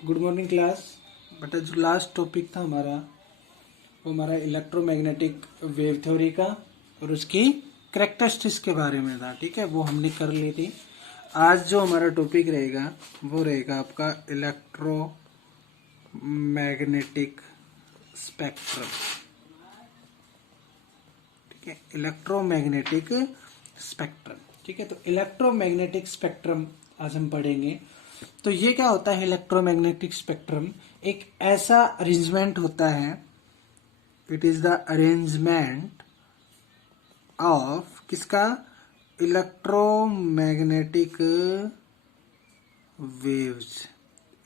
Good morning class. बेटा जो last topic था हमारा वो हमारा इलेक्ट्रोमैग्नेटिक वेव थ्योरी का और उसकी कैरेक्टरिस्टिक्स के बारे में था। ठीक है, वो हमने कर ली थी। आज जो हमारा टॉपिक रहेगा वो रहेगा आपका इलेक्ट्रोमैग्नेटिक स्पेक्ट्रम। ठीक है, इलेक्ट्रोमैग्नेटिक स्पेक्ट्रम। ठीक है, तो इलेक्ट्रोमैग्नेटिक स्पेक्ट्रम आज हम पढ़ेंगे। तो ये क्या होता है इलेक्ट्रोमैग्नेटिक स्पेक्ट्रम? एक ऐसा अरेंजमेंट होता है, it is the arrangement of किसका? Electromagnetic waves.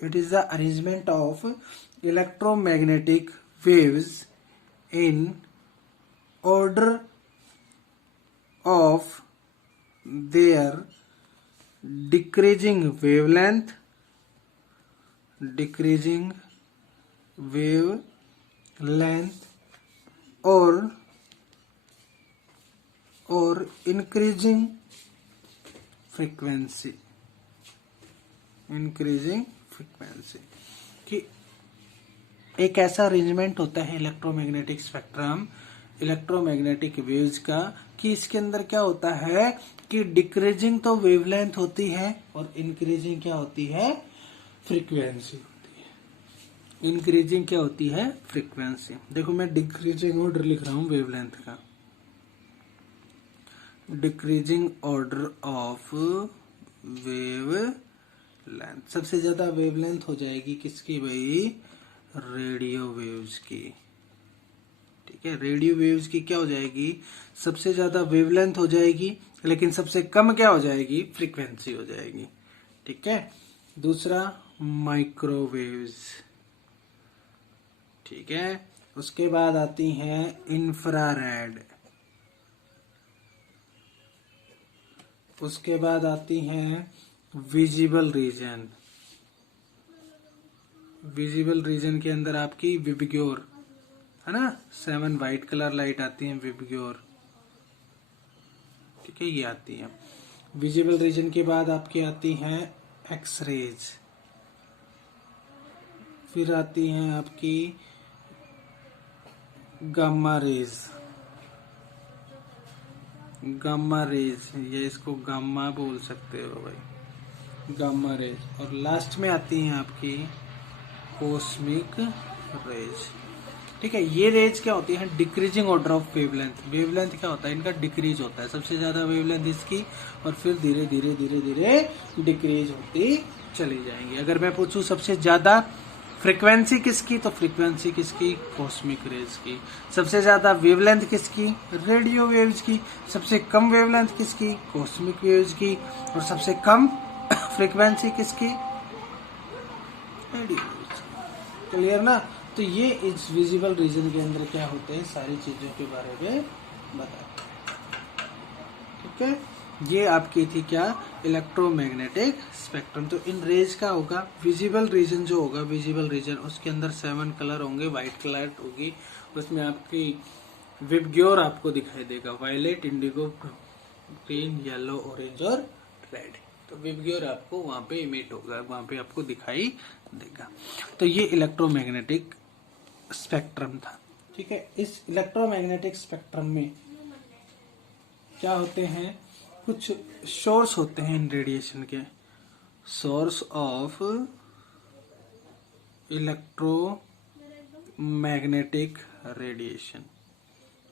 It is the arrangement of electromagnetic waves in order of their decreasing wavelength or increasing frequency कि एक ऐसा अरेंजमेंट होता है इलेक्ट्रोमैग्नेटिक स्पेक्ट्रम, इलेक्ट्रोमैग्नेटिक वेव्स का, कि इसके अंदर क्या होता है कि डिक्रीजिंग तो वेवलेंथ होती है और इंक्रीजिंग क्या होती है? फ्रीक्वेंसी होती है। इंक्रीजिंग क्या होती है? फ्रीक्वेंसी। देखो मैं डिक्रीजिंग ऑर्डर लिख रहा हूं वेवलेंथ का। डिक्रीजिंग ऑर्डर ऑफ वेवलेंथ, सबसे ज्यादा वेवलेंथ हो जाएगी किसकी भाई? रेडियो वेव्स की। ठीक है, रेडियो वेव्स की क्या हो जाएगी? सबसे ज्यादा वेवलेंथ हो जाएगी, लेकिन सबसे कम क्या हो जाएगी? फ्रीक्वेंसी हो जाएगी। ठीक है, दूसरा माइक्रोवेव्स। ठीक है, उसके बाद आती हैं इंफ्रारेड, उसके बाद आती हैं विजिबल रीजन। विजिबल रीजन के अंदर आपकी विबग्योर है ना, 7 व्हाइट कलर लाइट आती है विबग्योर। ठीक है, ये आती है विजिबल रीजन के बाद आपकी आती हैं एक्सरेज, फिर आती हैं आपकी गामा रेज। गामा रेज, ये इसको गामा बोल सकते हो भाई, गामा रेज। और लास्ट में आती हैं आपकी कॉस्मिक रेज। ठीक है, ये रेज क्या होती है? Decreasing order of wavelength. Wavelength क्या होता है? इनका डिक्रीज होता है, सबसे ज्यादा वेवलेंथ इसकी, और फिर धीरे धीरे धीरे धीरे डिक्रीज होती चली जाएंगी। अगर मैं पूछूं सबसे ज्यादा फ्रीक्वेंसी किसकी, तो फ्रीक्वेंसी किसकी? कॉस्मिक रेज की। सबसे ज्यादा वेवलेंथ किसकी? रेडियो वेव्स की। सबसे कम वेवलेंथ किसकी? कॉस्मिक वेव्स की। और सबसे कम फ्रीक्वेंसी किसकी? Radio waves. क्लियर ना? तो ये इस विजिबल रीजन के अंदर क्या होते हैं, सारी चीजों के बारे में बताते हैं। ठीक है, ये आपकी थी क्या? Electromagnetic spectrum. तो इन रेज का होगा विजिबल रीजन, जो होगा विजिबल रीजन, उसके अंदर 7 कलर होंगे, व्हाइट कलर होगी, उसमें आपकी विबग्योर आपको दिखाई देगा, violet, indigo, green, yellow, orange और रेड। तो विबग्योर आपको वहां पे इमिट होगा, वहां पे आपको दिखाई देगा। तो ये इलेक्ट्रोमैग्नेटिक स्पेक्ट्रम था। ठीक है, इस इलेक्ट्रोमैग्नेटिक स्पेक्ट्रम में क्या होते हैं? कुछ सोर्स होते हैं इन रेडिएशन के। Source of electromagnetic radiation.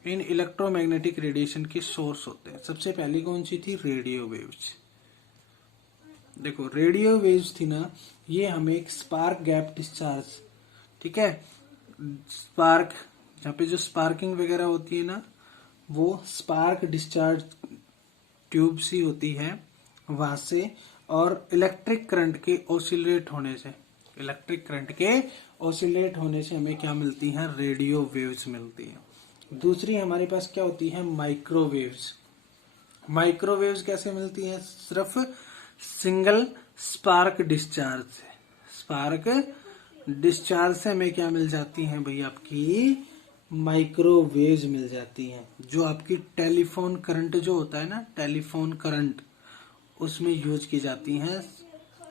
In electromagnetic radiation के सोर्स होते हैं। सबसे पहली कौन सी थी? Radio waves. देखो रेडियो वेव्स थी ना, ये हमें एक स्पार्क गैप डिस्चार्ज, ठीक है, स्पार्क, जहाँ पे जो स्पार्किंग वगैरह होती है ना, वो स्पार्क डिस्चार्ज ट्यूब सी होती है वहां से, और इलेक्ट्रिक करंट के ऑसिलेट होने से, इलेक्ट्रिक करंट के ऑसिलेट होने से हमें क्या मिलती है? रेडियो वेव्स मिलती है। दूसरी हमारे पास क्या होती है? माइक्रोवेव्स। माइक्रोवेव्स कैसे मिलती है? सिर्फ सिंगल स्पार्क डिस्चार्ज से, स्पार्क डिस्चार्ज से हमें क्या मिल जाती है भाई? आपकी माइक्रोवेव्स मिल जाती हैं, जो आपकी टेलीफोन करंट जो होता है ना, टेलीफोन करंट, उसमें यूज की जाती हैं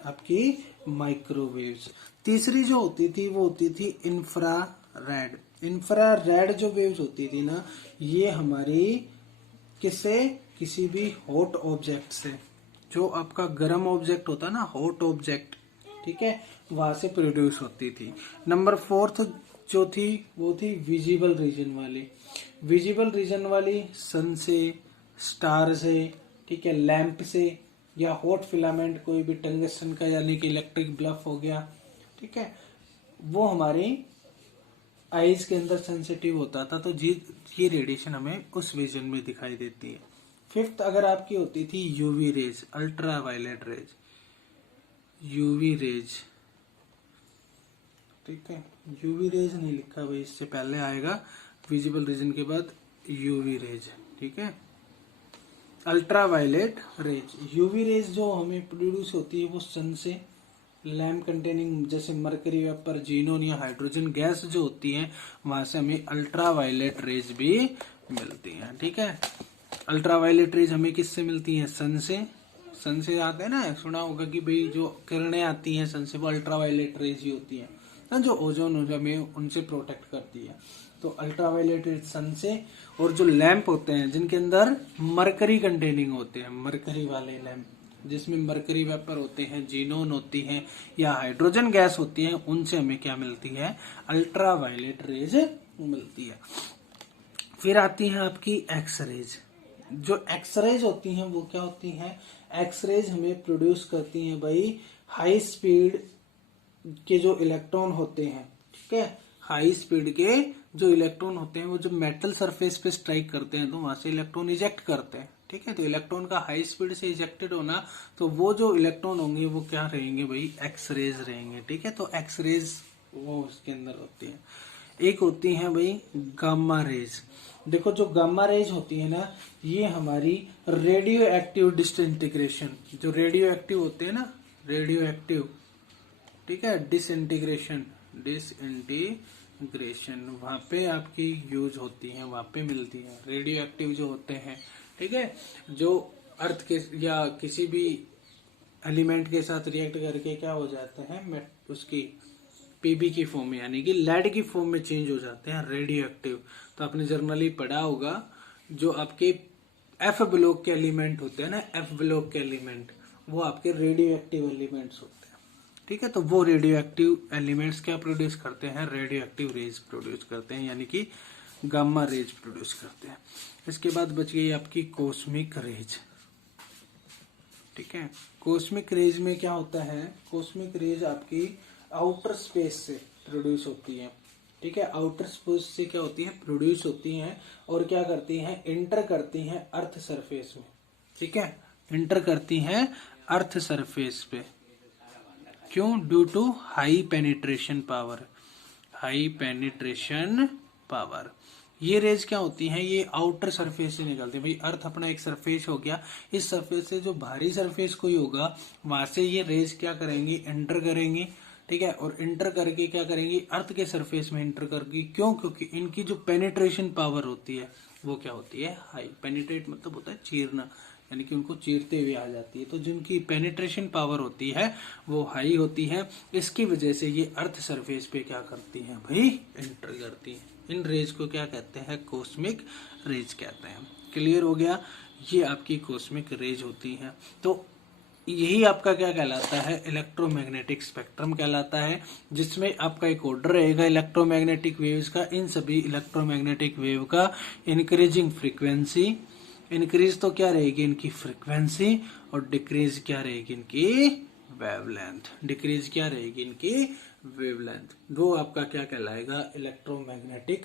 आपकी माइक्रोवेव्स। तीसरी जो होती थी वो होती थी इंफ्रारेड। इंफ्रारेड जो वेव्स होती थी ना, ये हमारी किससे, किसी भी हॉट ऑब्जेक्ट से, जो आपका गर्म ऑब्जेक्ट होता है ना, हॉट ऑब्जेक्ट, ठीक है, वहां से प्रोड्यूस होती थी। नंबर 4 जो थी वो थी विजिबल रीजन वाली। विजिबल रीजन वाली सन से, स्टार से, ठीक है, लैंप से, या हॉट फिलामेंट कोई भी टंगस्टन का यानी कि इलेक्ट्रिक ब्लफ हो गया, ठीक है, वो हमारी आईज के अंदर सेंसिटिव होता था, तो ये रेडिएशन हमें उस विजन में दिखाई देती है। 5th अगर आपकी होती थी UV rays, ultra violet rays, UV rays, ठीक है, यूवी रेज नहीं लिखा भाई, इससे पहले आएगा विजिबल रीजन के बाद यूवी रेज, ठीक है, ultra violet rays. UV rays जो हमें प्रोड्यूस होती है वो सन से, लैम्प कंटेनिंग जैसे मरकरी वेपर, जीनोन या हाइड्रोजन गैस जो होती है वहां से हमें अल्ट्रा वायलेट रेज भी मिलती हैं, ठीक है। अल्ट्रा वायलेट रेज हमें किससे मिलती है, सन से। सन से आते हैं ना, सुना होगा कि भाई जो किरणें आती हैं सन से वो अल्ट्रा वायलेट रेज ही होती है ना, जो ओजोन हमें उनसे प्रोटेक्ट करती है। तो अल्ट्रा वायलेट रेज सन से, और जो लैंप होते हैं जिनके अंदर मरकरी कंटेनिंग होते हैं, मरकरी वाले लैंप जिसमें मरकरी वेपर होते हैं, जीनोन होती है या हाइड्रोजन गैस होती है, उनसे हमें क्या मिलती है, अल्ट्रा वायलेट रेज मिलती है। फिर आती है आपकी एक्सरेज। जो एक्सरेज होती हैं वो क्या होती हैं, एक्सरेज हमें प्रोड्यूस करती हैं भाई हाई स्पीड के जो इलेक्ट्रॉन होते हैं, ठीक है, हाई स्पीड के जो इलेक्ट्रॉन होते हैं वो जब मेटल सरफेस पे स्ट्राइक करते हैं तो वहां से इलेक्ट्रॉन इजेक्ट करते हैं, ठीक है। तो इलेक्ट्रॉन का हाई स्पीड से इजेक्टेड होना, तो वो जो इलेक्ट्रॉन होंगे वो क्या रहेंगे भाई, एक्सरेज रहेंगे, ठीक है। तो एक्सरेज वो उसके अंदर होती है। एक होती है भाई गामा रेज। देखो जो गामा रेज होती है ना, ये हमारी रेडियो एक्टिव डिसइंटीग्रेशन, जो रेडियो एक्टिव होते हैं ना, रेडियो एक्टिव, ठीक है, डिसइंटीग्रेशन, डिसइंटीग्रेशन वहां पे आपकी यूज होती है, वहां पे मिलती है। रेडियो एक्टिव जो होते हैं, ठीक है, जो अर्थ के या किसी भी एलिमेंट के साथ रिएक्ट करके क्या हो जाते हैं, उसकी पीबी की फॉर्म में यानी कि लेड की फॉर्म में चेंज हो जाते हैं, रेडियो एक्टिव। तो आपने जर्नली पढ़ा होगा जो आपके एफ ब्लॉक के एलिमेंट होते हैं ना, एफ ब्लॉक के एलिमेंट वो आपके रेडियो एक्टिव एलिमेंट्स होते हैं, ठीक है। तो वो रेडियो एक्टिव एलिमेंट्स क्या प्रोड्यूस करते हैं, रेडियो एक्टिव रेज प्रोड्यूस करते हैं, यानी कि गामा रेज प्रोड्यूस करते हैं। इसके बाद बच गई आपकी कॉस्मिक रेज, ठीक है। कॉस्मिक रेज में क्या होता है, कॉस्मिक रेज आपकी आउटर स्पेस से प्रोड्यूस होती है, ठीक है, आउटर स्पेस से क्या होती है, प्रोड्यूस होती हैं, और क्या करती हैं, इंटर करती हैं अर्थ सरफेस में, ठीक है, इंटर करती हैं अर्थ सरफेस पे। क्यों, due to high penetration power, high penetration power. ये रेज क्या होती हैं, ये आउटर सरफेस से निकलती है। भाई अर्थ अपना एक सरफेस हो गया, इस सरफेस से जो भारी सरफेस कोई होगा वहां से ये रेज क्या करेंगी, एंटर करेंगी, ठीक है, और इंटर करके क्या करेंगी, अर्थ के सरफेस में इंटर करेंगी। क्यों, क्योंकि इनकी जो पेनिट्रेशन पावर होती है वो क्या होती है, हाई। पेनिट्रेट मतलब होता है चीरना, यानी कि उनको चीरते हुए आ जाती है। तो जिनकी पेनिट्रेशन पावर होती है वो हाई होती है, इसकी वजह से ये अर्थ सरफेस पे क्या करती हैं भाई, एंटर करती हैं। इन रेज को क्या कहते हैं, कॉस्मिक रेज कहते हैं। क्लियर हो गया, ये आपकी कॉस्मिक रेज होती है। तो यही आपका क्या कहलाता है, इलेक्ट्रोमैग्नेटिक स्पेक्ट्रम कहलाता है, जिसमें आपका एक ऑर्डर रहेगा इलेक्ट्रोमैग्नेटिक वेव्स का। इन सभी इलेक्ट्रोमैग्नेटिक वेव का इंक्रीजिंग फ्रीक्वेंसी, इंक्रीज तो क्या रहेगी इनकी फ्रीक्वेंसी, और डिक्रीज क्या रहेगी इनकी वेवलेंथ, डिक्रीज क्या रहेगी इनकी वेवलेंथ। वो आपका क्या कहलाएगा, इलेक्ट्रोमैग्नेटिक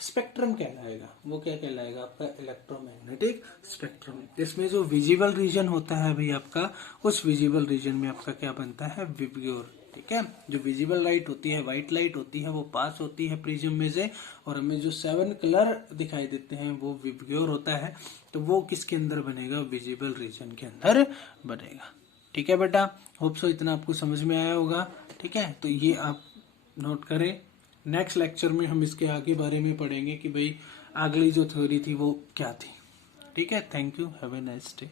स्पेक्ट्रम कहलाएगा। वो क्या कहलाएगा, आपका इलेक्ट्रोमैग्नेटिक स्पेक्ट्रम। इसमें जो विजिबल रीजन होता है भाई आपका, उस विजिबल रीजन में आपका क्या बनता है, विबग्योर, ठीक है। जो विजिबल लाइट होती है, व्हाइट लाइट होती है, वो पास होती है प्रिज्म में से, और हमें जो 7 कलर दिखाई देते हैं वो विबग्योर होता है। तो वो किसके अंदर बनेगा, विजिबल रीजन के अंदर बनेगा, ठीक है बेटा। होप सो इतना आपको समझ में आया होगा, ठीक है। तो ये आप नोट करें, नेक्स्ट लेक्चर में हम इसके आगे बारे में पढ़ेंगे कि भाई अगली जो थ्योरी थी वो क्या थी, ठीक है। Thank you, have a nice day.